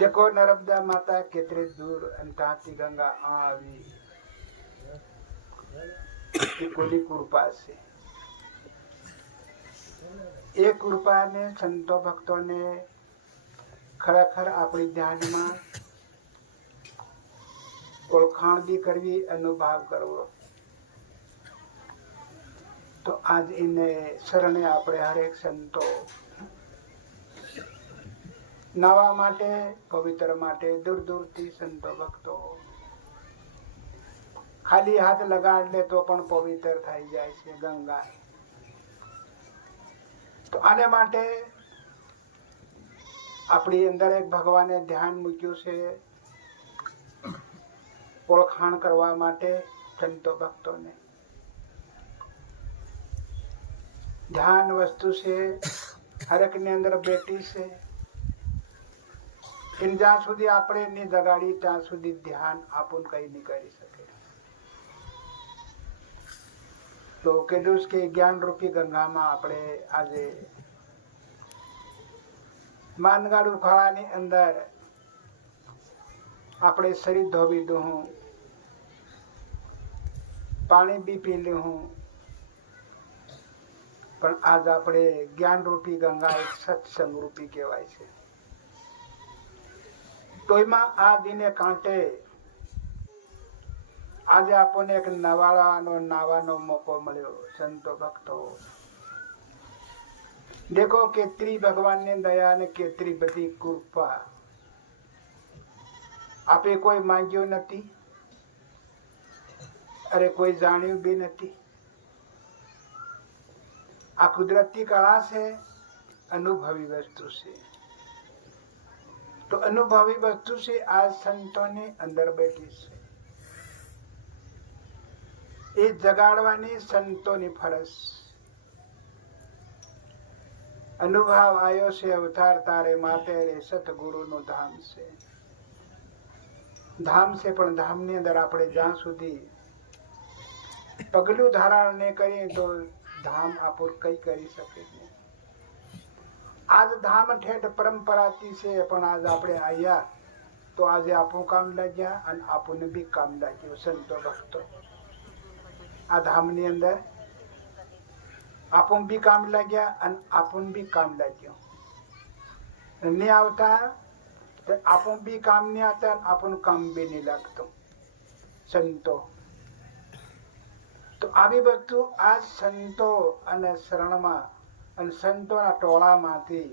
देखो नर्मदा माता केतरे दूर अंताती गंगा આવી એ કોની કૃપા છે। એ કૃપાને સંતો ભક્તોને ખરેખર આપણી ધ્યાનમાં ઓળખાણ બી કરવી, અનુભવ કરવો। તો આજ એને શરણે આપણે હરેક સંતો નાવા માટે, પવિત્ર માટે દૂર દૂરથી સંતો ભક્તો ખાલી હાથ લગાડ લે તો પણ પવિત્ર થઈ જાય છે ગંગા। તો આને માટે આપણી અંદર એક ભગવાને ધ્યાન મૂક્યું છે ઓળખાણ કરવા માટે સંતો ભક્તોને। ધ્યાન વસ્તુ છે હરેક ની અંદર બેઠી છે। એને જ્યાં સુધી આપણે નહીં જગાડી ત્યાં સુધી ધ્યાન આપણું કઈ નહીં કરી શકે. તો કીધું કે જ્ઞાન રૂપી ગંગામાં આપણે આજે માનગાડું ખોળાની અંદર આપણે શરીર ધોવી દઉં, પાણી બી પી લઉં, પણ આજ આપણે જ્ઞાન રૂપી ગંગા એક સત્સંગ રૂપી કહેવાય છે. તો એમાં આ દિને કાંઠે આજે આપણને એક નાવાનો મોકો મળ્યો. સંતો ભક્તો દેખો કેટલી ભગવાનની દયા અને કેટલી બધી કૃપા. આપે કોઈ માંગ્યું નથી, અરે કોઈ જાણ્યું બી નથી. આ કુદરતી કળા છે, અનુભવી વસ્તુ છે. તો અનુભવી વસ્તુ છે આ સંતોની અંદર બેઠી છે. એ જગાડવાની સંતોની ફરજ. અનુભવ આવ્યો છે અવતાર તારે માતે રે સતગુરુનું ધામ છે. ધામ છે પણ ધામની અંદર આપણે જ્યાં સુધી પગલું ધારણ નહીં કરીએ તો ધામ આપુર કઈ કરી શકે નહીં. આજ ધામ ઠેઠ પરંપરાથી છે, પણ આજ આપણે આવ્યા તો આજે આપણું કામ લાગ્યા અને આપણને બી કામ લાગ્યું. સંતો ભક્તો આ ધામની અંદર આપણું બી કામ લાગ્યા અને આપણને બી કામ લાગ્યું. નહીં આવતા આપણું બી કામ નહીં આવતા, આપણું કામ બી નહીં લાગતું. સંતો તો આવી વસ્તુ આ સંતો અને શરણમાં અને સંતોના ટોળામાંથી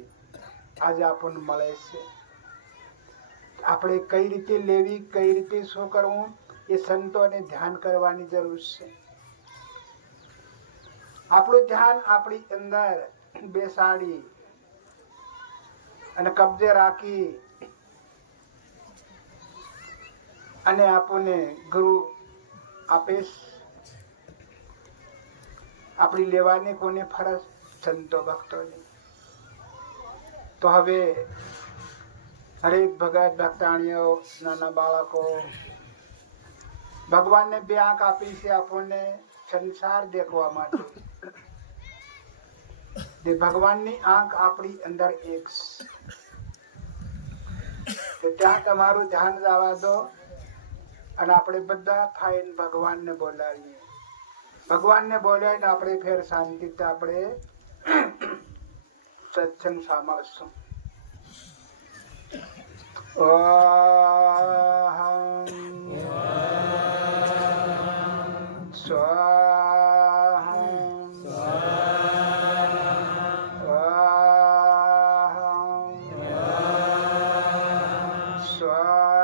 આજે આપણને મળે છે. આપણે કઈ રીતે લેવી, કઈ રીતે શું કરવું, એ સંતોને ધ્યાન કરવાની જરૂર છે. આપણું ધ્યાન આપણી અંદર બેસાડી અને કબજે રાખી અને આપણને ગુરુ આપે. આપણી લેવાની કોની ફરજ? સંતો ભક્તોની. તો હવે હરેક ભગત ભક્તાણીઓ, નાના બાળકો, ભગવાનને બે આંખ આપી છે આપણને સંસાર દેખવા માટે. ભગવાનની આંખ આપણી અંદર એક છે. ત્યાં તમારું ધ્યાન જવા દો અને આપણે બધા થાઈને ભગવાનને બોલાવીએ. ભગવાનને બોલાવીને આપણે ફેર શાંતિથી આપણે સત્સંગ સાંભળશું. ઓહમ સ્વાહમ સ્વાહમ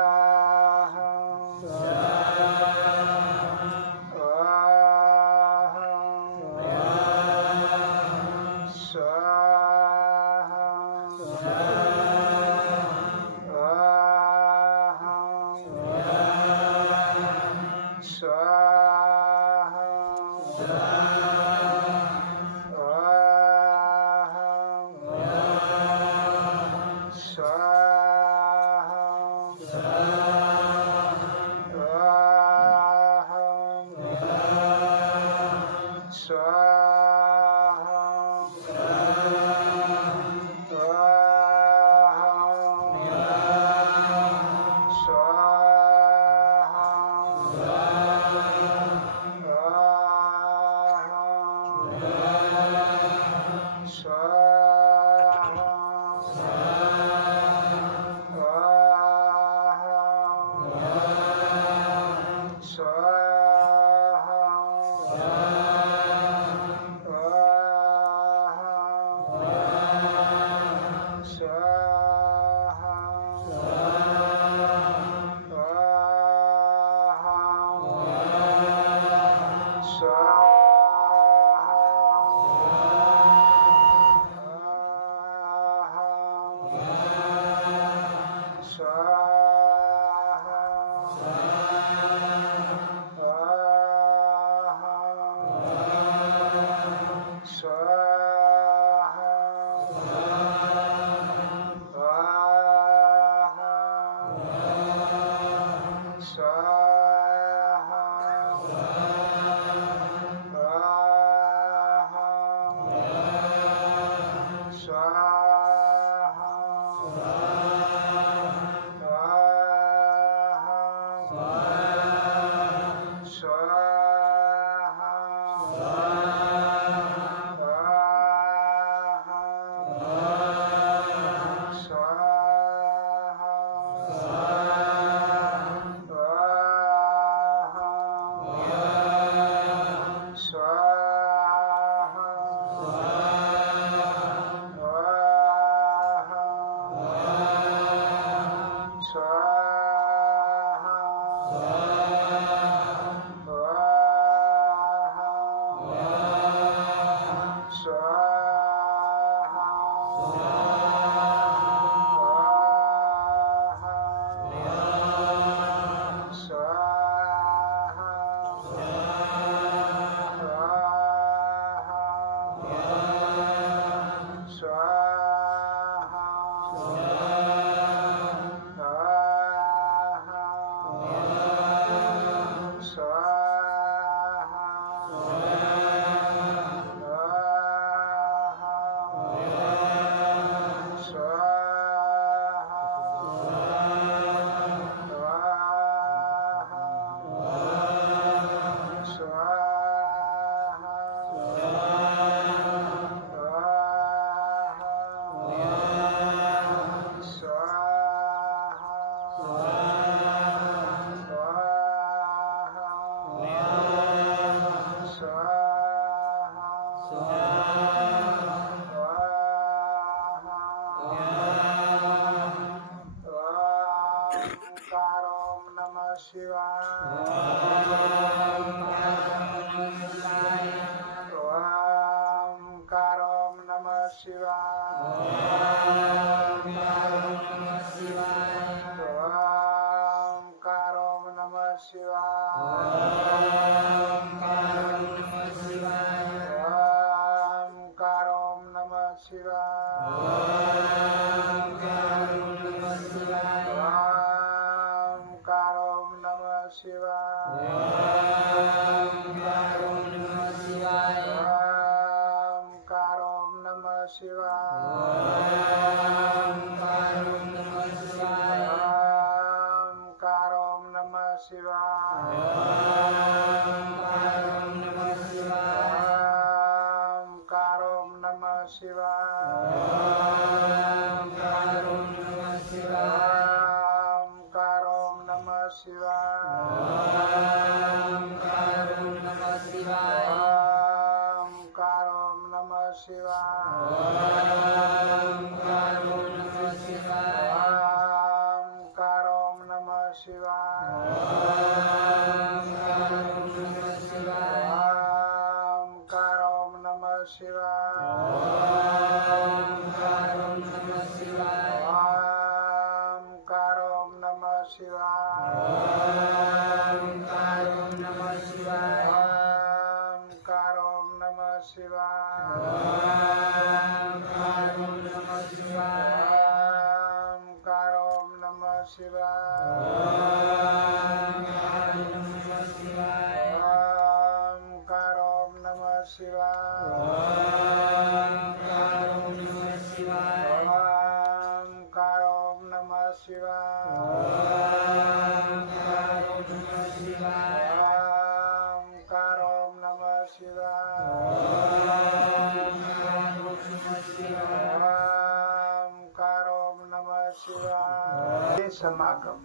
સમાગમ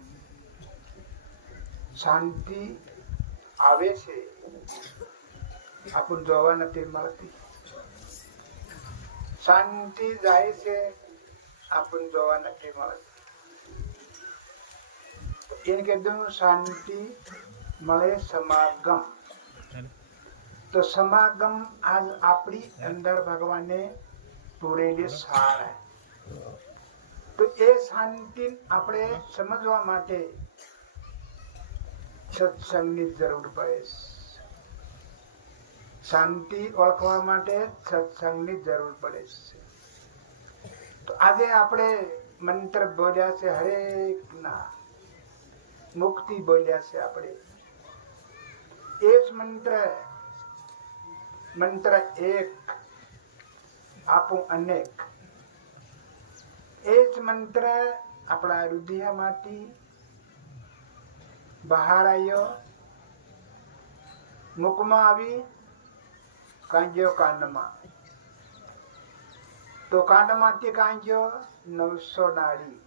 શાંતિ આવે છે, આપણને જોવા નથી મળતી. શાંતિ જાય છે, આપણને જોવા નથી મળતી. એને કીધું શાંતિ મળે સમાગમ. તો સમાગમ આજ આપણી અંદર ભગવાને પૂરેલી સાર. તો એ શાંતિ આપણે સમજવા માટે સત્સંગની જરૂર પડે. શાંતિ ઓળખવા માટે સત્સંગની જરૂર પડે છે. તો આજે આપણે મંત્ર બોલ્યા છે, હરેક ના મુક્તિ બોલ્યા છે. આપણે એ જ મંત્ર એક આપું અનેક. એ જ મંત્ર આપણા હૃદયમાંથી બહાર આવ્યો, મુખમાં આવી, કાંજ્યો કાનમાં. તો કાનમાંથી કાંજ્યો 900 નાડી.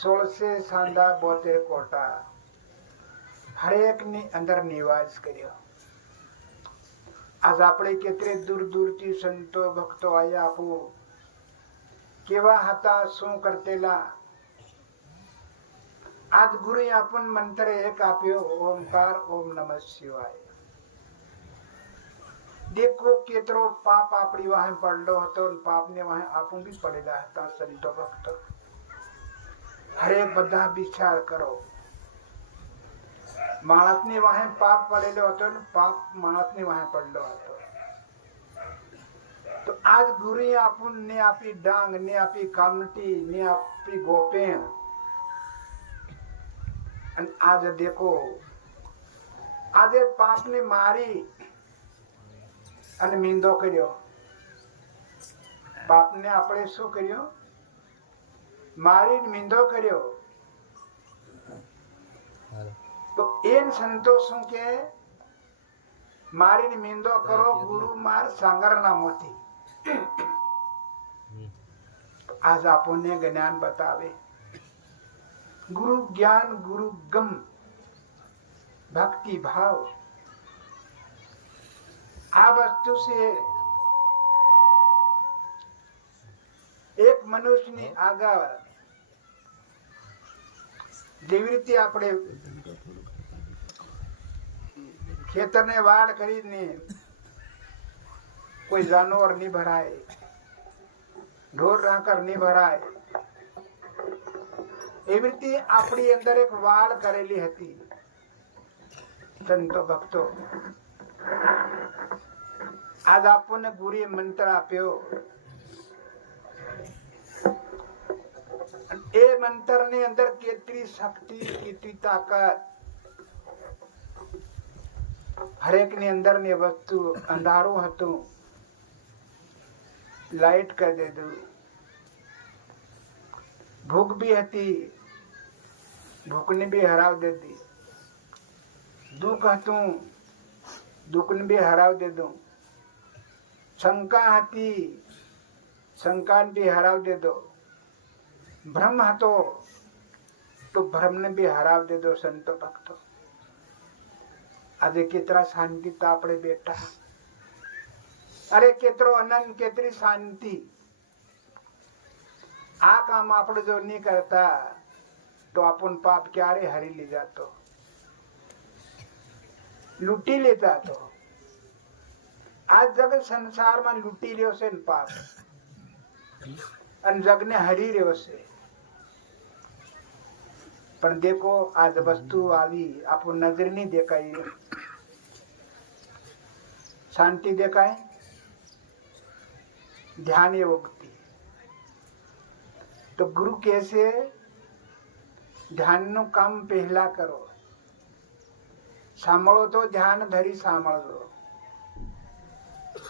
16 સાંધા 72 કોટા હરેક ની અંદર નિવાસ કર્યો. આજ આપણે કેટલે દૂર દૂરથી સંતો ભક્તો આયા. આપું કેવા હતા, શું કરતેલા. આજ ગુરુ આપણ મંત્ર એક આપ્યો, ઓમકાર ઓમ નમઃ શિવાય. દેખો કેટલો પાપ આપણી વાહે પડલો હતો, પાપ ને વાહે આપું બી પડેલા હતા. સંતો ભક્તો હરે બધા વિચાર કરો. માણસ ની વાહે પાપ પડેલો હતો ને પાપ માણસ ની વાહે પડલો હતો. તો આજ ગુરુ આપણને આપી ડાંગ ને આપી કામટી ને આપી ગોપેણ. અને આજ દેખો આજે પાપ ને મારી અને મીંદો કર્યો. પાપ ને આપણે શું કર્યો? મારી મીંદો કર્યો. તો એ સંતો શું કે મારીને મીંદો કરો, ગુરુ માર સાગર ના મોતી. આજ આપણને જ્ઞાન બતાવે. ગુરુ જ્ઞાન, ગુરુ ગમ, ભક્તિ ભાવ. આ વસ્તુ છે એક મનુષ્યની આગળ. જેવી રીતે આપણે ખેતરને વાડ કરીને કોઈ જાનવર નહીં ભરાય, ઢોર રાકર નહીં ભરાય, એવી રીતે આપણી અંદર એક વાડ કરેલી હતી. સંતો ભક્તો આજ આપણને ગુરુએ મંત્ર આપ્યો. એ મંત્ર ની અંદર કેટલી શક્તિ, કેટલી તાકાત. હરેક ની અંદર ની વસ્તુ અંધારું હતું, લાઈટ કરી દીધું. ભૂખ બી હતી, ભૂખ ને બી હરાવી દીધી. દુઃખ હતું, દુઃખ ને બી હરાવી દીધું. શંકા હતી, શંકા ને બી હરાવી દીધો. ભ્રમ હતો તો ભ્રમ ને બી હરાવી દીધો. સંતો ભક્તો આજે કેટલા શાંતિ તો આપણે બેઠા. અરે કેટલો આનંદ, કેટલી શાંતિ. આ કામ આપણે જો નહીં કરતા તો આપણ પાપ ક્યારે હરી લી જાતો, લૂંટી લેતા. તો આ જગ સંસારમાં લૂંટી રહ્યો છે ને પાપ, અને જગ ને હરી રહ્યો છે. પણ દેખો આજ વસ્તુ આવી આપણું નજર નહીં દેખાય, શાંતિ દેખાય, ધ્યાન એ વખતે. તો ગુરુ કહે છે ધ્યાન નું કામ પહેલા કરો. સાંભળો તો ધ્યાન ધરી સાંભળજો.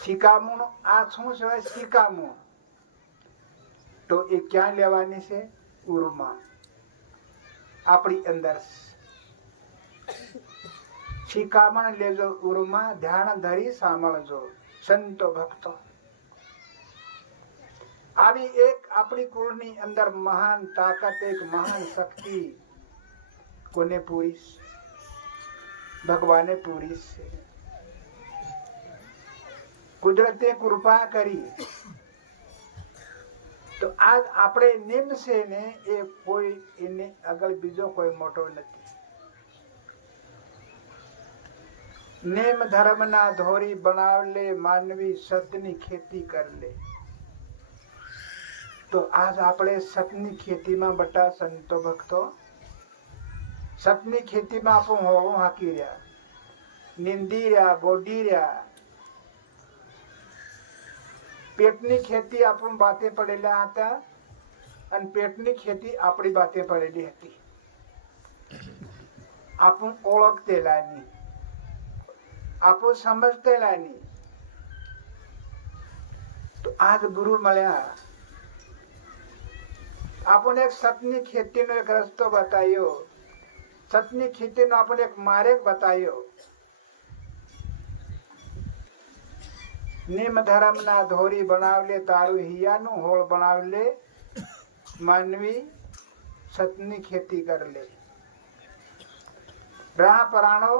શિકામણ આ શું છે? શિકામણ તો એ ક્યાં લેવાની છે? ઉરમાં, આપણી અંદર. શિકામણ લેજો ઉરમાં, ધ્યાન ધરી સાંભળજો. સંતો ભક્તો આવી એક આપણી કુળની અંદર મહાન તાકાત, એક મહાન શક્તિ કોને પૂરી? ભગવાને પૂરી છે. કુદરતે કૃપા કરી. તો આજ આપણે નિમ છે ને એ કોઈ એને આગળ બીજો કોઈ મોટો નથી. નેમ ધર્મ ના ધોરી બનાવ લે, માનવી સતની ખેતી કર લે. તો આજ આપણે સતની ખેતીમાં બટા સંતો ભક્તો, સતની ખેતીમાં આપણું હોવું હાકી રહ્યા, નિંદી રહ્યા, બોડી રહ્યા. પેટની ખેતી આપણું બાતે પડેલા હતા, અને પેટની ખેતી આપણી બાતે પડેલી હતી. આપણું ઓળખતેલા નહીં, આપણું સમજતેલા નહીં. તો આજ ગુરુ મળ્યા, આપણને એક સતની ખેતીનો એક રસ્તો બતાવ્યો, સતની ખેતીનો આપણને એક માર્ગ બતાવ્યો. નિમ ધર્મ ના ધોરી બનાવ લે, તારું હિયાનું હોળ બનાવ લે, માનવી સતની ખેતી કર લે. રાહ પરાણો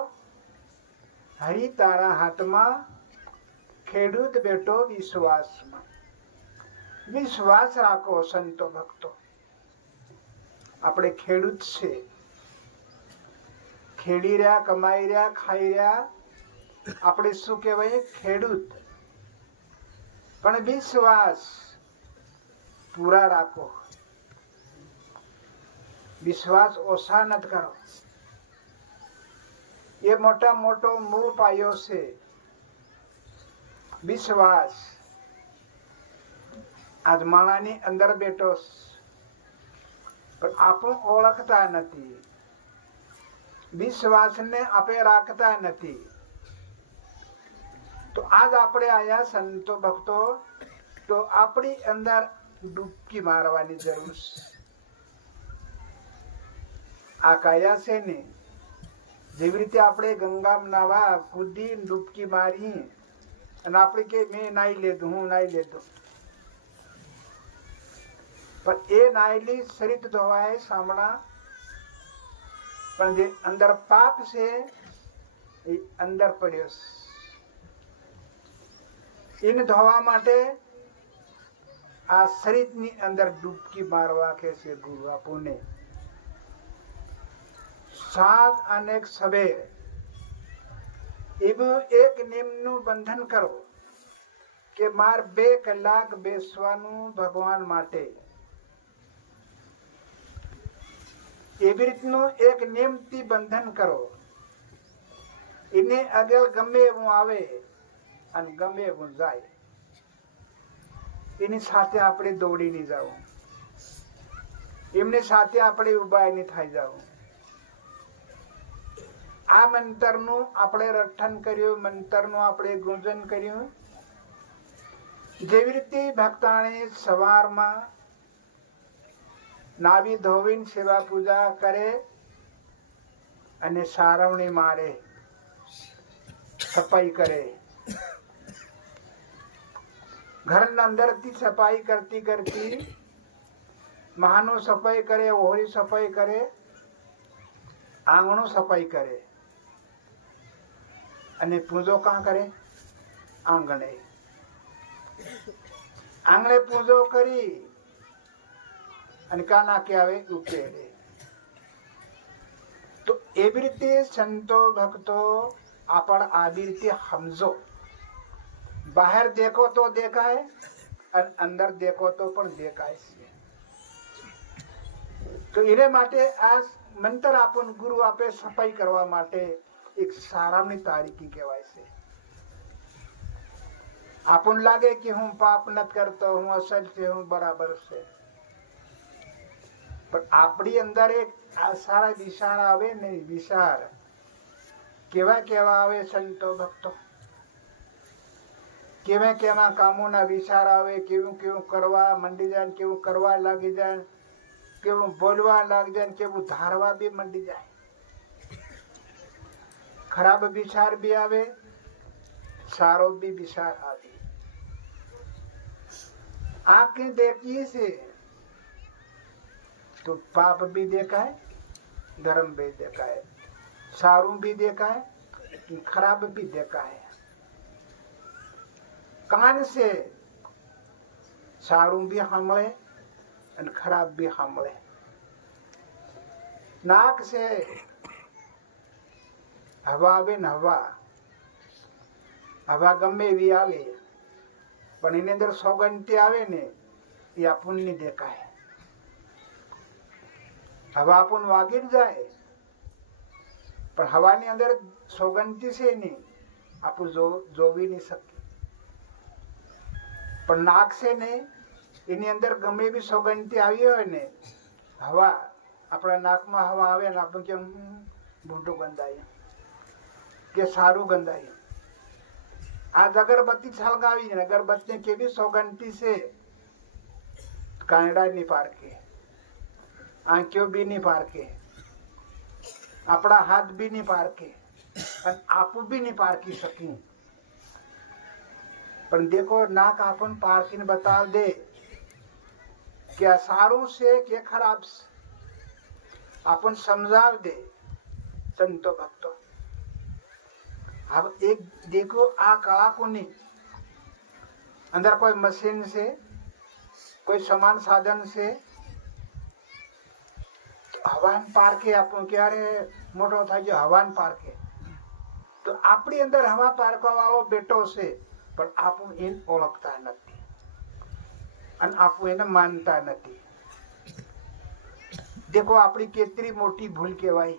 હરી તારા હાથમાં, ખેડૂત બેઠો વિશ્વાસમાં. વિશ્વાસ રાખો સંતો ભક્તો. આપણે ખેડૂત છે, ખેડી રહ્યા, કમાઈ રહ્યા, ખાઈ રહ્યા. આપણે શું કહેવાય? ખેડૂત. પણ વિશ્વાસ પૂરા રાખો. વિશ્વાસ ઓછા નથી કરો. એ મોટા મોટો મૂળ પાયો છે વિશ્વાસ. આજ માણાની અંદર બેઠો પણ આપણું ઓળખતા નથી. વિશ્વાસને આપણે રાખતા નથી. તો આજ આપણે આયા સંતો ભક્તો, તો આપણી અંદર ડૂબકી મારવાની જરૂર છે. આ કયા છે ને, જેવી રીતે આપણે ગંગામાં નાવા કૂદી ડૂબકી મારી અને આપણે કે મેં નાઈ લીધું, હું નાઈ લીધું. પણ એ નાયેલી શરીર ધોવાય સામણા, પણ જે અંદર પાપ છે એ અંદર પડ્યો છે. એને ધોવા માટે આ શરીરની અંદર ડૂબકી મારવા કે છે ગુરુ આપણને. સાંજ અને સવેર એવું એક નિયમનું બંધન કરો કે માર 2 કલાક બેસવાનું ભગવાન માટે. એવી રીતનું એક નિયમથી બંધન કરો. એને આગળ ગમે એવું આવે અને ગમે એવું જાય, એની સાથે આપણે દોડી નહીં જવું. એમની સાથે આપણે ઉભા નહીં થઈ જવું. આ મંતરનું આપણે રટન કર્યું, મંતરનું આપણે ગુંજન કર્યું. જેવી રીતે ભક્તાણી સવારમાં નાવી ધોવીને સેવા પૂજા કરે અને સારવણી મારે, સફાઈ કરે. ઘરના અંદરથી સફાઈ કરતી કરતી મહાનું સફાઈ કરે, ઓહરી સફાઈ કરે, આંગણું સફાઈ કરે અને પૂજો કાં કરે? આંગણે. આંગણે પૂજો કરી અને કા નાખી આવે? ઉકેડે. તો એવી રીતે સંતો ભક્તો આપણ આવી રીતે સમજો. બહાર દેખો તો દેખાય અને અંદર દેખો તો પણ દેખાય છે. તો એને માટે આ મંત્ર આપણને ગુરુ આપે સફાઈ કરવા માટે એક સારામની તારીખી કહેવાય છે. આપણને લાગે કે હું પાપ નથી કરતો, હું અસલ છે, હું બરાબર છે. પણ આપણી અંદર એક આ સારા વિચાર આવે ને, વિચાર કેવા કેવા આવે સંતો ભક્તો, કેવા કેવા કામોના વિચાર આવે, કેવું કેવું કરવા મંડી જાય, કેવું કરવા લાગી જાય, કેવું બોલવા લાગી જાય, કેવું ધારવા બી મંડી જાય. ખરાબ વિચાર બી આવે, સારો બી વિચાર આવે. આંખે દેખીએ છે તો પાપ भी દેખાય, ધર્મ भी દેખાય, સારું भी દેખાય, खराब भी દેખાય. કાન से સારું भी સાંભળે અને ખરાબ भी સાંભળે. નાક से હવા આવે ને, હવા ગમે એવી આવે પણ એની અંદર સોગંદથી આવે ને એ આપણને દેખાય. હવા આપણને વાગી જ જાય પણ હવાની અંદર સોગંદથી છે ને આપણું જોવી નહીં શકીએ. પણ નાક છે ને એની અંદર ગમે એવી સોગંદથી આવી હોય ને, હવા આપણા નાકમાં હવા આવે ને આપણે કેમ ભૂંડું ગંધાય કે સારું ગંધાય. આજ અગરબત્તી સળગાવી ને, અગરબત્તી કેવી સોગંદથી છે, કાંડા નહીં પારકે, આંખો બી નહીં પારકે, આપણા હાથ બી નહીં પારકે અને આપું બી નહીં પારકી શકી. પણ દેખો નાક આપણને પારકીને બતાવી દે કે આ સારું છે કે ખરાબ છે. अपन समझाव दे संतो भक्तो। अब एक देखो आ कला को नहीं अंदर कोई मशीन से कोई समान साधन से हवान पारखे આપણું ક્યારે મોટો થાય છે હવાન પારખે તો આપણી અંદર હવા પારખવા વાળો બેઠો છે પણ આપણું એને ઓળખતા નથી અને આપણું એને માનતા નથી। देखो આપણી કેટલી મોટી ભૂલ કહેવાય।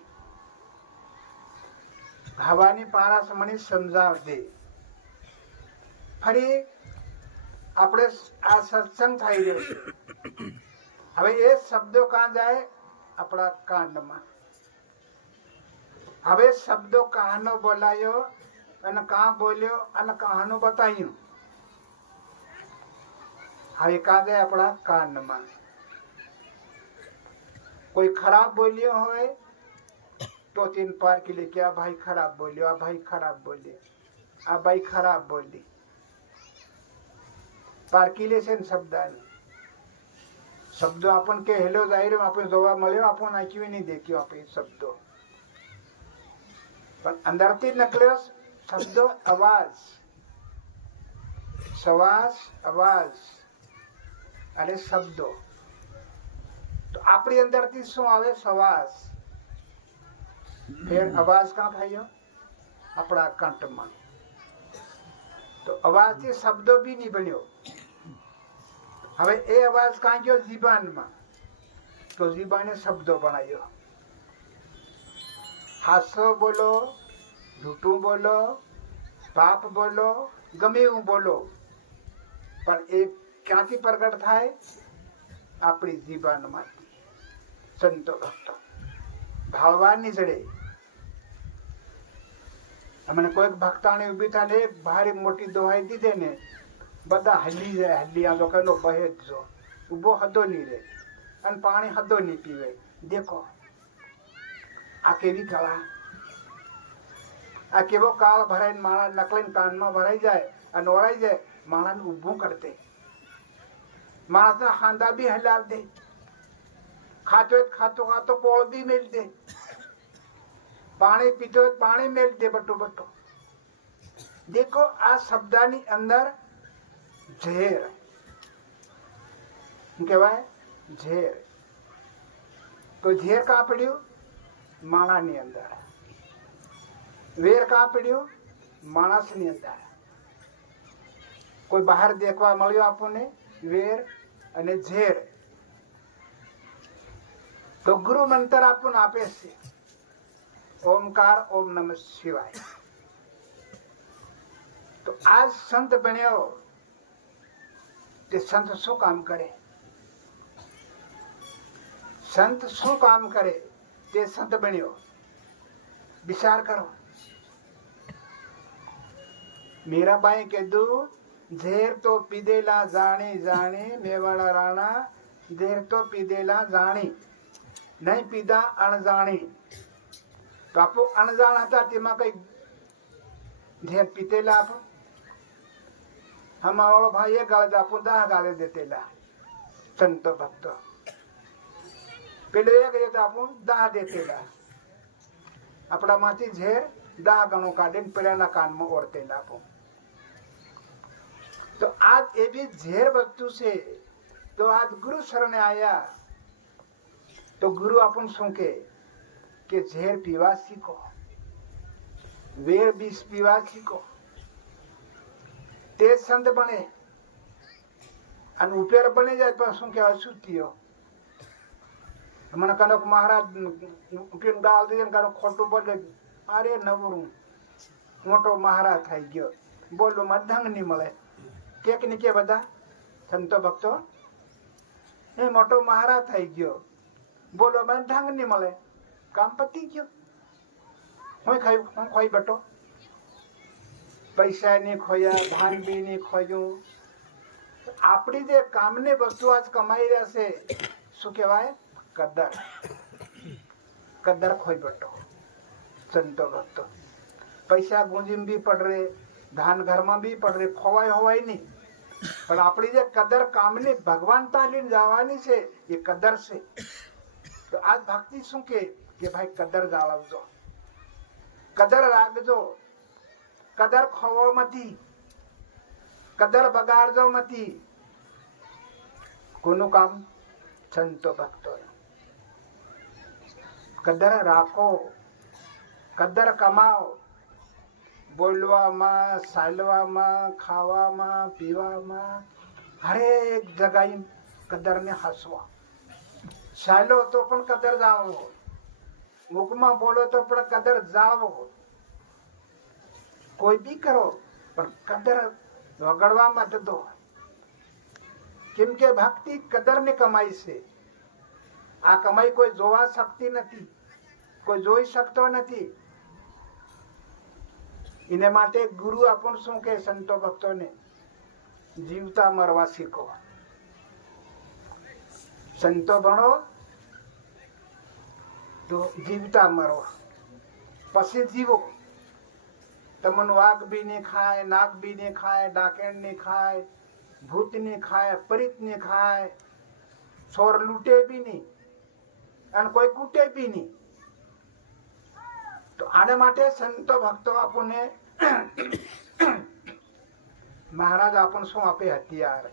હવાની પારસ મને સમજાવ દે। ફરી આપણે આ સત્સંગ થઈ રહ્યો છે હવે એ શબ્દો કાં જાય આપણા કાંડમાં। હવે શબ્દો કહાનો બોલાયો અને કાં બોલ્યો અને કહાનું બતાવ્યું હવે કાં જાય આપણા કાંડમાં। कोई खराब बोलियो होए तो तीन पार के लिए क्या भाई खराब बोलियो आ भाई खराब बोले आ भाई खराब बोली पार के लिए से शब्द शब्दों अपन के हेलो जाहिर अपन जोवा મળ્યો अपन આંખ્યું नहीं देख्यो આપણે શબ્દો પણ અંદરથી નીકળ્યો શબ્દો અવાજ શ્વાસ અવાજ અને શબ્દો। तो આપણી અંદરથી શું આવે શ્વાસ ફેર અવાજ કાં થયો આપણા કંઠમાં। તો અવાજથી શબ્દો બી નહીં બન્યો। હવે એ અવાજ કાં ગયો જીબાનમાં તો જીબાને શબ્દો બનાવ્યો। હાસો બોલો જૂઠું બોલો પાપ બોલો ગમે એવું બોલો પણ એ ક્યાંથી પ્રગટ થાય આપણી જીબાનમાં। संतो भक्तो भाववानी जड़े अमने कोई भक्ताने उभी थाने एक भारी मोटी दोहाई दी देने बदा हल्ली जाए हल्ली आ लोग नो बहे जो उबो हदो नहीं रे अन पानी हदो नहीं पीवे। देखो आ केवी कला आ केवो काल भराई माला नकलन कान में भराई जाए अन ओराई जाए माला ने उभू करते माला ने हांदा भी हलाव दे खाते खातो खातो पोल भी मिल दे पानी पीते पानी मिल दे बटो बटो। देखो आ शब्दानी अंदर झेर कहवाय झेर तो झेर कहाँ पड़्યું માણાની અંદર વેર કहाँ પીડ્યું માણસની અંદર। કોઈ બહાર દેખવા મળ્યો આપણને વેર અને ઝેર तो गुरु मंत्र आपन आपे से ओमकार ओम नमः शिवाय। तो आज संत बन्यो ते संत शू काम करे संत शू काम करे ते संत बन्यो विचार करो। मेरा बाई के दू झेर तो पीदेला जाने जाने मेवाड़ा राणा झेर तो पीदेला जानी नहीं पीधा अणजाणी। तो आप अणजाण था तेमा कई झेर पीतेला आप हम वालो भाई ये गाल आपो दाह गाले देतेला संतो भक्तो पेलो एक ये आपो दाह देतेला अपना माथी झेर दाह गणो काढे पेलाना कान में ओरतेला आपो। तो आज ये भी झेर वस्तु से तो आज गुरु शरण आया तो गुरु अपन शू के झेर पीवा सीखो वेर बीस पीवा सीखो ते संत बने अन उपेर बने जाए पर शू के अशुद्धियो मन कनक महाराज उपेर डाल दे कनो खोटू बोले अरे नवरू मोटो महाराज થઈ ગયો बोलो में ढंग नहीं મળે के नहीं के बता संतो भक्तो ए मोटो महाराज થઈ ગયો बोलो मैं ढंग नहीं મળે काम पती गयो હું ખાઈ બટો પૈસા नहीं खोया धान भी नहीं खोયું। આપણી જે કામને વસ્તુ આજ કમાઈ રહ્યા છે શું કહેવાય કદર કદર ખોઈ બટો સંતો ભક્તો। પૈસા ગુંજીમ भी पड़ रहे धान घर में भी पड़ रहे खोवाय होवाय नहीं પણ આપણી જે કદર કામની ભગવાન તાલીન જવાની છે એ કદર છે। तो આજ ભક્તિ શું કે ભાઈ કદર જાળવજો, કદર રાખજો, કદર ખોવો મતી, કદર બગાડજો મતી. કોનું કામ? સંતો ભક્તો. કદર રાખો, કદર કમાઓ, બોલવામાં, ચાલવામાં, ખાવામાં, પીવામાં, હરેક જગાએ કદરને હસવા. ચાલો તો પણ કદર જાળવો, મુખમાં બોલો તો પણ કદર જાળવો. કોઈ બી કરો પણ કદર વગાડવામાં જતો. કેમ કે ભક્તિ કદરની કમાઈ છે. આ કમાઈ કોઈ જોવા શકતી નથી, કોઈ જોઈ શકતો નથી. એને માટે ગુરુ આપણ શું કે સંતો ભક્તોને જીવતા મરવા શીખો. સંતો ભણો તો જીવતા મરવા, પછી જીવો. તમને વાઘ બી નહીં ખાય, નાગ બી નહીં ખાય, ડાકેણ નહીં ખાય, ભૂત નહીં ખાય, પરિત નહીં ખાય, ચોર લૂંટે બી નહીં અને કોઈ કૂટે બી નહીં. તો આને માટે સંતો ભક્તો આપણને મહારાજ આપણને શું આપે? હથિયાર.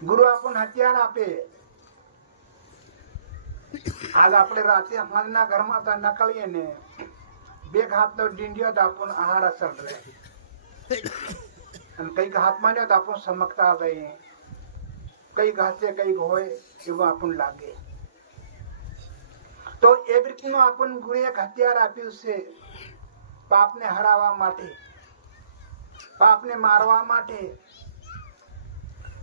ગુરુ આપણને હથિયાર આપે. આજ આપણે રાતે અમારના ઘરમાં તો નકળીએ ને, બે હાથનો ડીંડિયો તો આપણને આહાર અસર રહે, અને કઈક હાથમાં ને તો આપણને સમકતા રહીએ, કઈક હાથે કઈક હોય એવું આપણને લાગે. તો એ રીતનું આપણને ગુરુ એક હથિયાર આપ્યું છે પાપને હરાવવા માટે, પાપને મારવા માટે.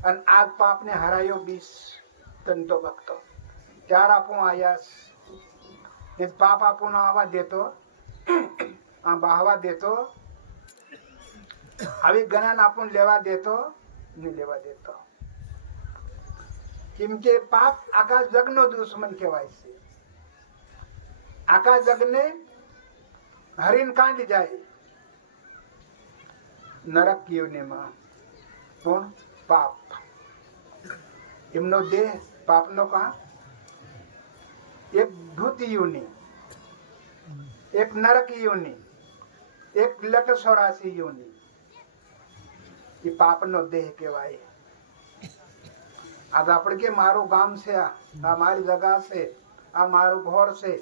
અને આ પાપને હરાયો બીસ સંતો ભક્તો. ચાર આપું આયા પાપ આપણને આવવા દેતો, આ બહાવા દેતો, આવી જ્ઞાન આપણને લેવા દેતો નહીં લેવા દેતો. કેમ કે પાપ આખા જગનો દુશ્મન કહેવાય છે. આખા જગને હરીને કાઢી જાય નરક યોનિમાં. કોણ? પાપ. એમનો દેહ પાપનો કા એક ભૂત યોની, એક નરક યોની, એક લટસોરાસી યોની. એ પાપનો દેહ કહેવાય. આજ આપણે કે મારું ગામ છે, આ મારી જગા છે, આ મારું ઘર છે.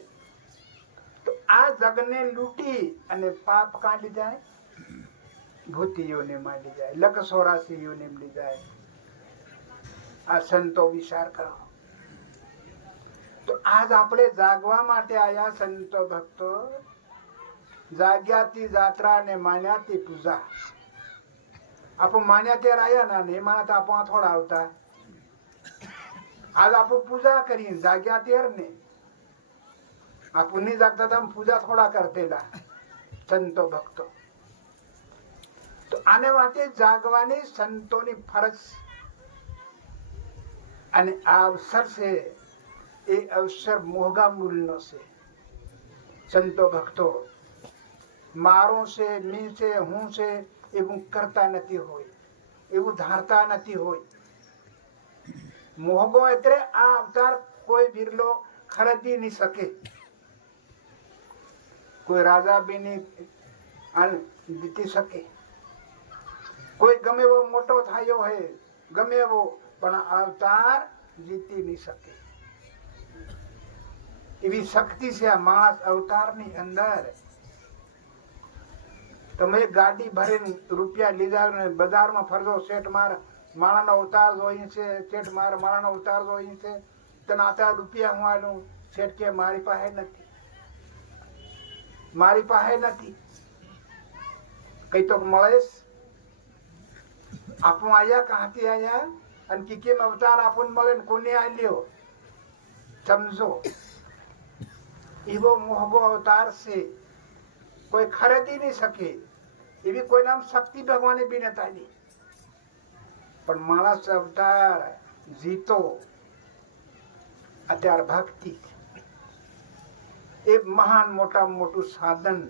તો આ જગને લૂંટી અને પાપ કાઢી જાય, ભૂતિઓને માંડી જાય, લકસોરાસીઓને મળી જાય. આ સંતો વિચાર કરો. તો આજ આપણે જાગવા માટે આયા સંતો ભક્તો. જાગ્યાથી જાત્રા અને માન્યાથી પૂજા. આપણે માન્યા ત્યારે આયા ને એમાં તો આપણે થોડા આવતા. આજ આપણે પૂજા કરીએ જાગ્યા તેર ને. આપણે નહીં જાગતા હતા, પૂજા થોડા કરતેલા સંતો ભક્તો. તો આને માટે જાગવાની સંતોની ફરજ. અને આ અવસર છે એ અવસર મોંઘા મૂલ્યનો છે. સંતો ભક્તો મારું છે, મી છે, હું છે એવું કરતા નથી હોય, એવું ધારતા નથી હોય. મોંઘો એટલે આ અવતાર કોઈ બિરલો ખરીદી નહીં શકે. કોઈ રાજા બી નહીં જીતી શકે. કોઈ ગમે એવો મોટો થયો હોય, ગમે એવો, પણ અવતાર જીતી નહીં શકે. એવી શક્તિ છે આ માણસ અવતારની અંદર. તમે ગાડી ભરીને રૂપિયા લીધા ને બજારમાં ફરજો, શેઠ માર માણાનો અવતાર જોઈ છે, શેઠ માર માણાનો અવતાર જોઈ છે, તને આટલા રૂપિયા હું આલું. શેઠ કે મારી પાસે નથી, મારી પાસે નથી. કઈ તો મળેશ. આપણું આયા કાંથી આયા અને કે કેમ અવતાર આપણને મળે ને કોને આલ્યો? સમજો, એવો મોંઘો અવતાર છે, કોઈ ખરીદી નહીં શકે. એવી કોઈ નામ શક્તિ ભગવાને બી નતા દી. પણ માણસ અવતાર જીતો અત્યારે ભક્તિ એ મહાન મોટું સાધન,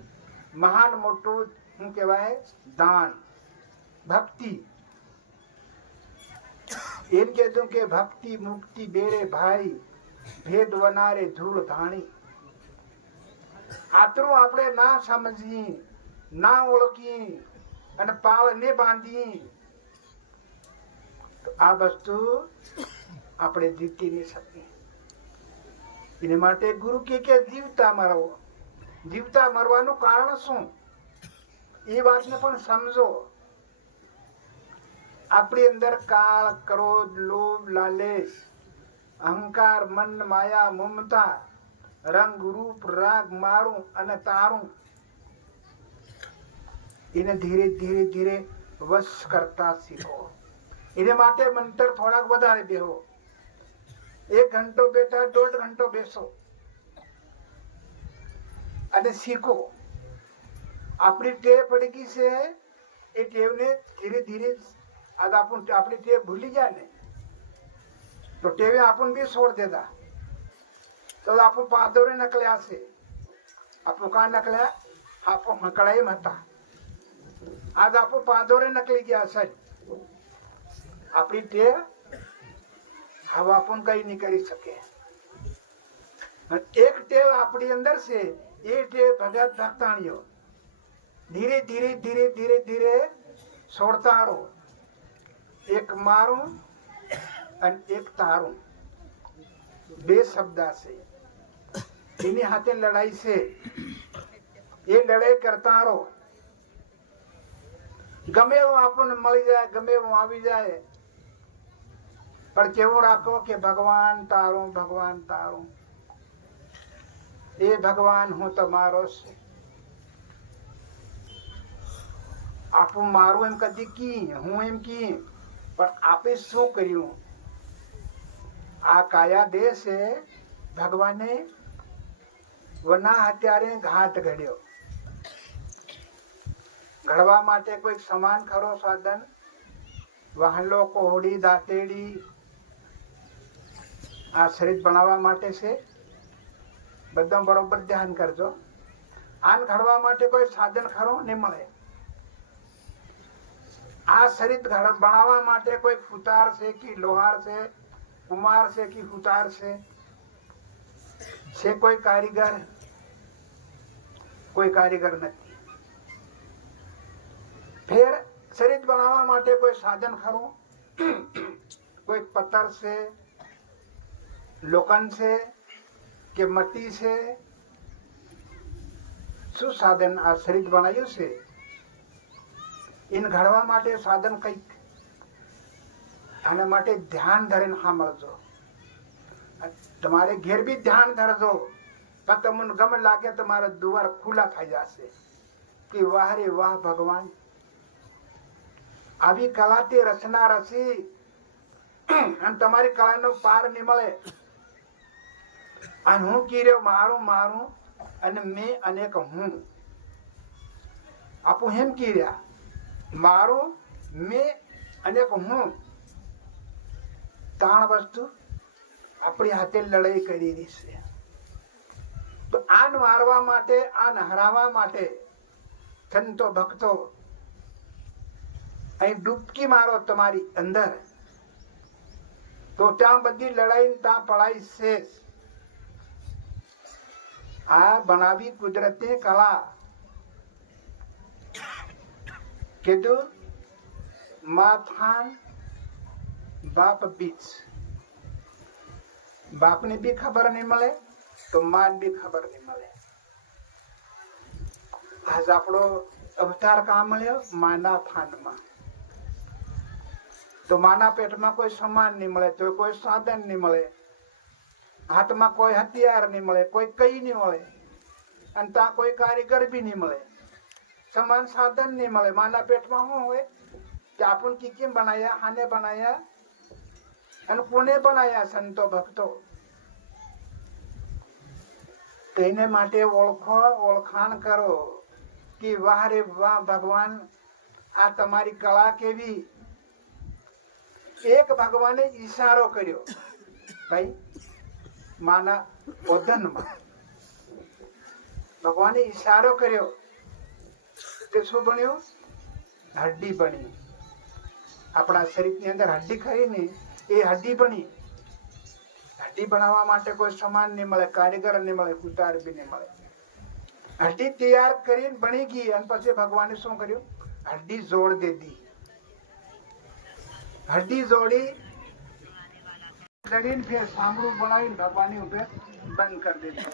મહાન મોટું શું કહેવાય? દાન, ભક્તિ. એમ કીધું કે ભક્તિ મુક્તિ બેરે ભાઈ ભેદ વનારે ધૂળ ધાણી. આતરું આપણે ના સમજી, ના ઓળખી અને પાળ ને બાંધી તો આ વસ્તુ આપણે જીતી નહીં શકીએ. એને માટે ગુરુ કે જીવતા મરવો. જીવતા મરવાનું કારણ શું એ વાતને પણ સમજો. આપણી અંદર કાળ, ક્રોધ, લોભ, લાલચ, અહંકાર, મન, માયા, મમતા, રંગ, રૂપ, રાગ, મારું અને તારું એને ધીરે ધીરે ધીરે વશ કરતા શીખો. એને માટે મંતર થોડાક વધારે બેહો. 1 ઘંટો બેઠા 1.5 ઘંટો બેસો અને શીખો. આપણી ટેવ પડી ગઈ છે એ ટેવને ધીરે ધીરે આપણી ટેવ ભૂલી જાય ને તો ટેવે આપણને બી છોડ દેતા તો આપણું પાદોરે નકળ્યા છે. આપણું કાં નકળ્યા? આપણું હકળાઈ હતા. આજ આપણું પાદોરે નકળી ગયા સાહેબ. આપણી ટેવ હવે આપણને કઈ નહીં કરી શકે. એક ટેવ આપણી અંદર છે એ ટેવ ભગત ભક્તાણીઓ ધીરે ધીરે ધીરે ધીરે ધીરે છોડતા રહો. એક મારું અને એક તારું, 2 શબ્દ છે. એની હાથે લડાઈ છે. એ લડાઈ કરતા રહો. ગમે એવું આપણને મળી જાય, ગમે એવું આવી જાય, પણ કેવું રાખો કે ભગવાન તારું, ભગવાન તારું. એ ભગવાન હું તમારો છું. આપણું મારું એમ કદી કી, હું એમ કી, પણ આપે શું કર્યું? આ કાયા દેહ છે ભગવાને વના હત્યારે ઘાટ ઘડ્યો. ઘડવા માટે કોઈ સમાન ખરો સાધન? વાહલો, કોહડી, દાંતેડી આ શરીર બનાવવા માટે છે. બધા બરોબર ધ્યાન કરજો. આન ઘડવા માટે કોઈ સાધન ખરો? નહીં મળે. આ શરીર બનાવવા માટે કોઈ ફૂતાર છે કે લોહાર છે, કુમાર છે કે ફૂતાર છે કોઈ કારીગર? કોઈ કારીગર નથી. ફેર શરીર બનાવવા માટે કોઈ સાધન ખરું? કોઈ પથ્થર છે, લોખંડ છે કે મટી છે? શું સાધન આ શરીર બનાવ્યું છે? એને ઘડવા માટે સાધન કઈક. આના માટે ધ્યાન ધરીને સાંભળજો. તમારે ઘેર બી ધ્યાન ધરજો. તમને ગમે લાગે તમારા દ્વાર ખુલ્લા થઈ જશે કે વાહ રે વાહ ભગવાન, આવી કલાથી રચના રચી અને તમારી કલાનો પાર નહીં મળે. અને હું કીર્યો મારું મારું અને મેં અનેક હું. આપું હેમ કીર્યા મારું, મેં અનેક હું. 3 વસ્તુ આપણી હાથે લડાઈ કરી રહી છે. તો આન મારવા માટે, આન હરાવવા માટે સંતો ભક્તો અહીં ડૂબકી મારો તમારી અંદર તો ત્યાં બધી લડાઈ ત્યાં પડાઈ શેષ. આ બનાવી કુદરતે કળા. કીધું માથાન બાપ બીચ. બાપને બી ખબર નહીં મળે તો માન બી ખબર નહીં મળે. આજ આપણો અવતાર કાં મળ્યો? માના થાનમાં. તો માના પેટમાં કોઈ સમાન નહીં મળે, તો કોઈ સાધન નહીં મળે, હાથમાં કોઈ હથિયાર નહીં મળે, કોઈ કઈ નહીં મળે, અને ત્યાં કોઈ કારીગર બી નહીં મળે, સમાન સાધન નહીં મળે. માના પેટમાં શું હોય કે આપણ કેમ બનાયા, હાને બનાયા અને કોને બનાયા? સંતો ભક્તો. તેને માટે ઓળખો, ઓળખાણ કરો કે વાહ રે વાહ ભગવાન, આ તમારી કળા કેવી. એક ભગવાને ઈશારો કર્યો ભાઈ માના ઓધનમાં. ભગવાને ઈશારો કર્યો તે શું બન્યું? હડ્ડી બની. આપણા શરીરની અંદર હડ્ડી ખરી ને એ હड्डी બની. હड्डी બનાવવા માટે કોઈ સામાન નહીં મળે, કારીગર નહીં મળે, કુતાર બી નહીં મળે. હड्डी તૈયાર કરીને બની ગઈ અને પછી ભગવાને શું કર્યું? હड्डी જોડ દીધી. હड्डी જોડી લડીને ફેર સાંભળું બનાવીને ભગવાનની ઉપર બંધ કરી દીધું.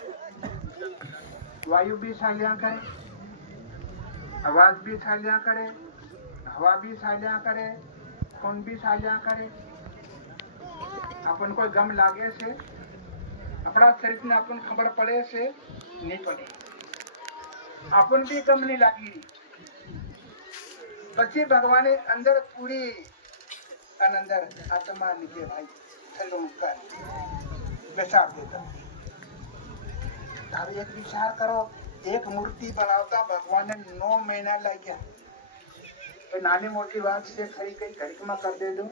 વાયુ બી ચાલ્યા કરે, અવાજ બી ચાલ્યા કરે, હવા બી ચાલ્યા કરે, ખૂન બી ચાલ્યા કરે. આપણને કોઈ ગમ લાગે છે? આપણા શરીરને આપણને ખબર પડે છે? નહીં પડે. આપણને બી ગમ નહીં લાગી. પછી ભગવાને અંદર પૂરી અને અંદર આત્મા નીચે ભાઈ છેલ્લો ઉપકાર બેસાડ દેતા. તારો એક વિચાર કરો, એક મૂર્તિ બનાવતા ભગવાનને 9 મહિના લાગ્યા. નાની મોટી વાત છે ખરી? કઈ ઘડીકમાં કરી દેજો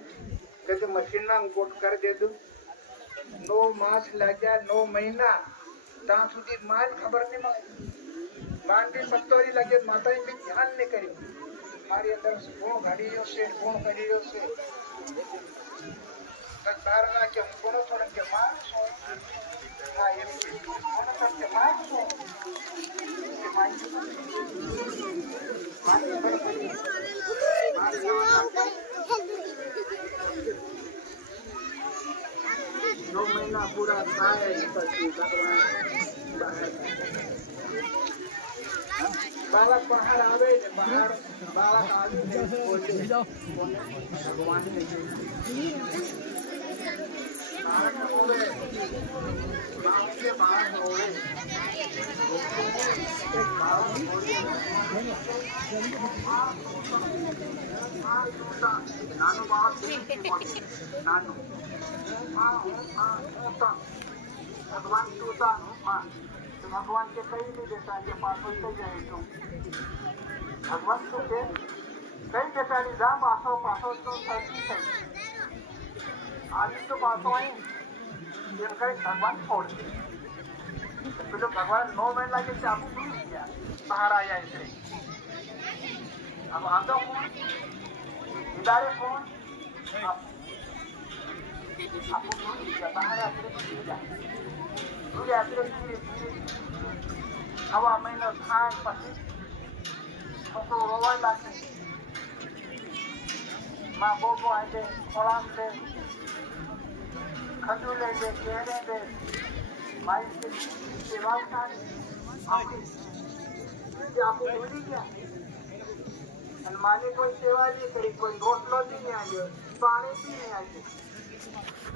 કે મશીનમાં ગોટ કરી દેજો. 9 માસ લાગ્યા, 9 મહિના. ત્યાં સુધી માં જ ખબર નહીં મળે. માં બી પત્તોરી લાગે, માતાએ બી ધ્યાન નહીં કર્યું મારી અંદર કોણ ઘડી રહ્યો છે, કોણ કરી રહ્યો છે. બાર ના કે કોનો થોડે કે માં શું? હા, એમ કોનો થોડે કે માં શું? કે માં નો મહિના પૂરા થાય પછી ભગવાન બાળક બહાર આવે ને બહાર બાળક આવીને ભગવાન બાળક હોવે કે બાળક હોવે નાનું બાળક નાનું ભગવાન ટૂટાનું ભગવાન કે કઈ નહીં દેતા કે પાછો થઈ જાય તો ભગવાન શું કે કઈ દેતાની જા પાછો પાછો તો થતી થઈ આજે તો પાછો અહીં એમ કઈ ભગવાન છોડ પેલો ભગવાન 9 મહિના લાગે છે આપું ભૂલી ગયા બહાર આવ્યા એટલે अब आदो कौन इदारे कौन आपको बाहर आते हवा महीना થાય પછી છોકરો રોવા લાગે. માં બોબો આજે ખોળામ દે, ખજૂર લઈ દે, કેળે દે, મારી સેવા થાય આપું ભૂલી ગયા. અને માને કોઈ સેવા નહીં કરી, કોઈ રોટલો બી નહીં આવ્યો, પાણી બી નહીં આવ્યું.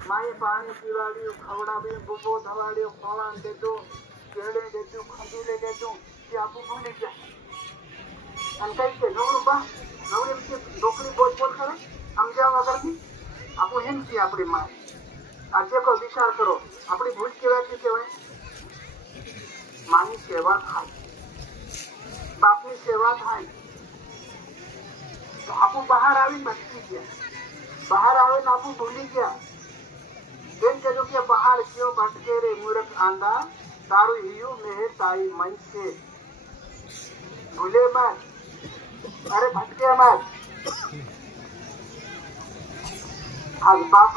માએ પાણી પીવાડ્યું, ખવડાવ્યું, બુબો ધવાડ્યો, ખોળામ દીધું, કેળે દીધું, ખજૂરે દીધું. એ આપું ભૂલી ગયા. અને કઈ કે નવરું બા નવરી એમ કે ઢોકળી બોલ બોલ કરે સમજ્યા વગરની આપણું એમ છીએ આપણી માએ. આજે કોઈ વિચાર કરો આપણી ભૂલ કેવાય છે? કહેવાય માની સેવા થાય, બાપની સેવા થાય. આપું બહાર આવીને ભટકી ગયા, બહાર આવીને આપું ભૂલી ગયા. એમ કહેજો કે બહાર ક્યો ભટકે રે મૂર્ખ આંધા, તારું હિયું મેં તારી મન છે. ભૂલે મત, અરે ભટકે મત. આજ બાપ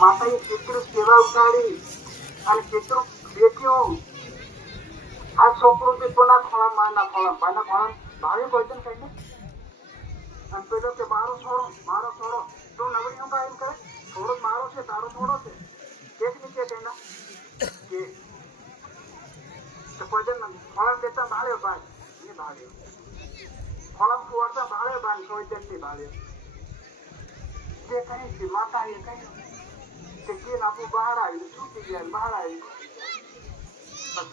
માતાએ કેટલું સેવા ઉતારી અને કેટલું બેઠ્યું. આ છોકરું બી કોના ખોળા, માના ખોળા, બાના ખોળા ભાવે ભોજન કહીને. અને પેલો કે મારો છોડો, મારો છોડો. તું નવરી નું કામ કરે? થોડો મારો છે, તારો થોડો છે. એક નીચે કહેના કે ભોજન ખોળા દેતા ભાળ્યો ભાઈ નહીં ભાળ્યો, ખોળા કુવાડતા ભાળ્યો ભાઈ સોયજન નહીં ભાળ્યો. તે કહે છે માતાએ કહ્યું કે કેમ આપું બહાર આવ્યું, શું થઈ ગયા બહાર આવ્યું.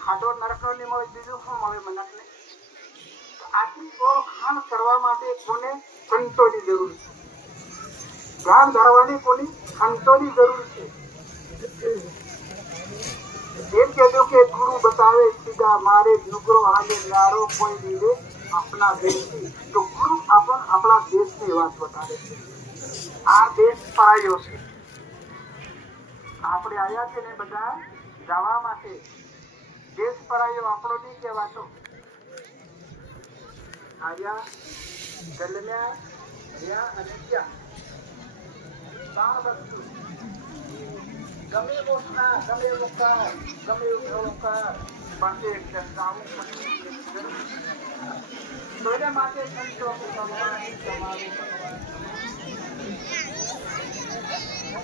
ખાડો નરકો ની મળે, બીજું શું મળે મનકને? આટલી ઓળખાણ કરવા માટે કોને સંતોની જરૂર છે, ધ્યાન ધરવાની કોની સંતોની જરૂર છે. એમ કહેજો કે ગુરુ બતાવે સીધા મારે નુકરો હાલે ન્યારો કોઈ દીધે આપણા દેશની. તો ગુરુ આપણા દેશની વાત બતાવે છે. આ દેશ પરાયો છે. આપણે આવ્યા છે ને બધા જવા માટે. દેશ પરાયો આપણો નહીં કહેવાતો. આવ્યા જન્મ્યા રહ્યા અને ગયા ત્રણ વસ્તુ ગમે મોટના ગમે વકાર ગમે વકાર માટે જાવું તો એના માટે સંતો ભગવાન તમારું ભગવાન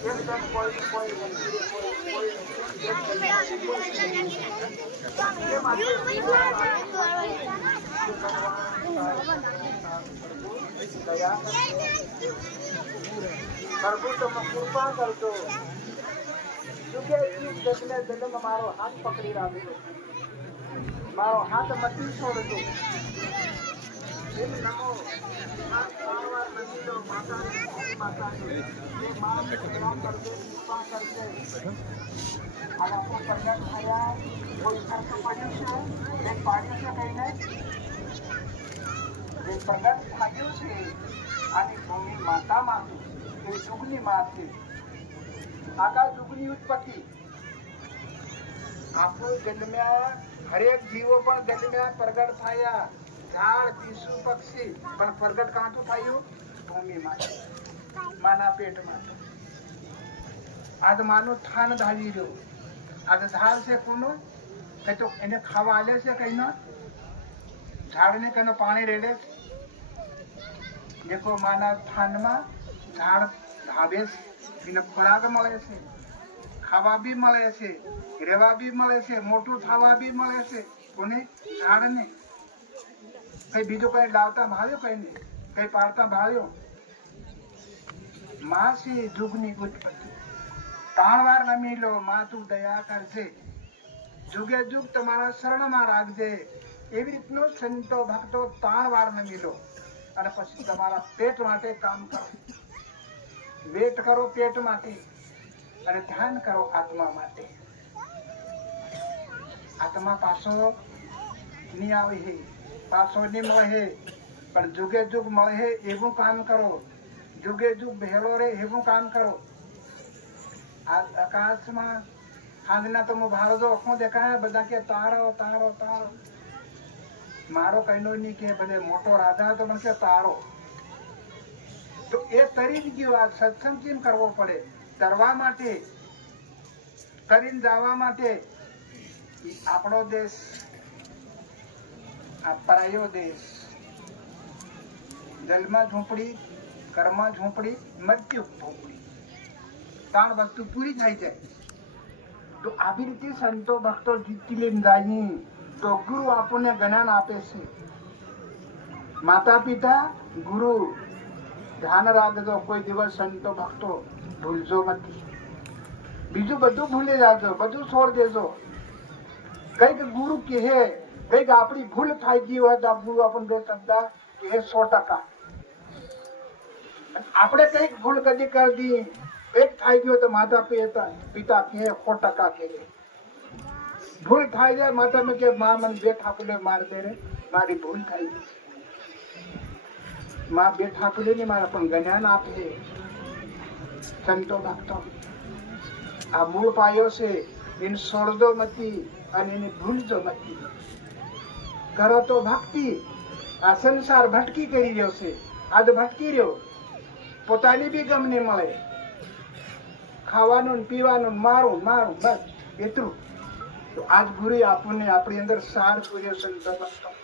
એકદમ કોઈ કોઈ મંદિરે કોઈ પ્રભુ તમે કૃપા કરજો કે જન્મ મારો હાથ પકડી રાખ્યો મારો હાથ મતી છોડજો એમ નમો સારવાર નથી લો માતાની એ માં સેવા કરજે કૃપા કરજે આવા કોઈ પ્રગટ થયા કોઈ ખર્ચ પડ્યું છે એ પાડ્યું છે કહીને જે પ્રગટ થયું છે આની ભૂમિ માતા માતું એ યુગની માં છે આખા યુગની ઉત્પત્તિ આપણું જન્મ્યા હરેક જીવો પણ જન્મ્યા પ્રગટ થયા ઝાડ પીસુ પક્ષી પણ પ્રગટ કાંઠું થયું ભૂમિમાં માના પેટમાં આજ માનું થાન ધાવી રહ્યો આજ ઝાડ છે કોનું કઈ તો એને ખાવા આલે છે કઈ નો ઝાડને કઈનો પાણી રેડે દેખો માના થાનમાં ઝાડ ધાબે એને ખોરાક મળે છે ખાવા બી મળે છે રહેવા બી મળે છે મોટું થવા બી મળે છે કોને ઝાડને કઈ બીજું કઈ લાવતા ભાવ્યો કઈ નહીં કઈ પાડતા ભાવ્યો માં છે જુગની ઉત્પત્તિ 3 વાર નમી લો માં તું દયા કરશે જુગે જુગ તમારા શરણમાં રાખજે એવી રીતનું સંતો ભક્તો 3 વાર નમી લો અને પછી તમારા પેટ માટે કામ કરો વેટ કરો પેટ માટે અને ધ્યાન કરો આત્મા માટે આત્મા પાછો નહીં આવે હે પાછો નહીં મળે હે પણ જુગે જુગ મળે હે એવું કામ કરો જુગે જુગ ભેળો રહે એવું કામ કરો આકાશમાં હાંજના તો ભારો જો આંખો દેખાય બધા કે તારો તારો તારો મારો કઈનો નહીં કે બધે મોટો રાધા તો મને કે તારો તો એ તરી જ ગયો આ સત્સંગ કેમ કરવો પડે તરવા માટે કરીને જવા માટે આપણો દેશ આ પરાયો દેશ જલમાં ઝૂંપડી કર્મમાં ઝૂંપડી મૃત્યુ ઝૂંપડી 3 વસ્તુ પૂરી થઈ જાય તો આવી રીતે સંતો ભક્તો જીતી લઈને જાય તો ગુરુ આપણને જ્ઞાન આપે છે માતા પિતા ગુરુ ધ્યાન રાખજો કોઈ દિવસ સંતો ભક્તો ભૂલજો નથી બીજું બધું ભૂલી જાજો બધું છોડ દેજો કઈક ગુરુ કહે કઈક આપણી ભૂલ થઈ ગઈ હોય તો ગુરુ આપણને શબ્દ કહે 100%. આપણે કઈક ભૂલ કદી કરી દી એક થઈ ગયો તો માતા પિતા કહે 100% કહે ભૂલ થાય જાય માતા મેં કે માં મને બેઠા પડે માર દે રે મારી ભૂલ થઈ ગઈ માં બેઠા પડે ને મારા પણ જ્ઞાન આપે સંતો ભક્તો આ મૂળ પાયો છે એને છોડજો મતી અને એને ભૂલજો મતી કરો તો ભક્તિ આ સંસાર ભટકી કરી રહ્યો છે આજ ભટકી રહ્યો પોતાની બી ગમ નહીં મળે ખાવાનું પીવાનું મારું મારું બસ એટલું તો આજ ગુરુ આપણને આપણી અંદર સાર પૂર્યો સંતો ભક્તો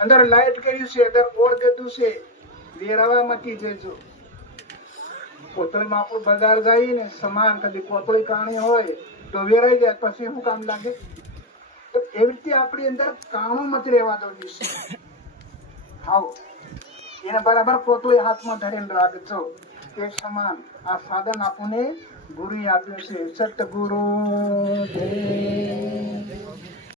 અંદર લાઈટ કર્યું છે અંદર ઓર દીધું છે વેરાવા મતી જજો કોતળીમાં આપણું બજાર જાય ને સમાન કદી કોતળી કાણી હોય તો વેરાઈ જાય પછી શું કામ લાગે તો એવી રીતે આપણી અંદર કાણું મત રહેવા દો હાવ એને બરાબર કોતળી હાથમાં ધરીને રાખજો એ સમાન આ સાધન આપણને ગુરુ આપ્યું છે સતગુરુ દેવ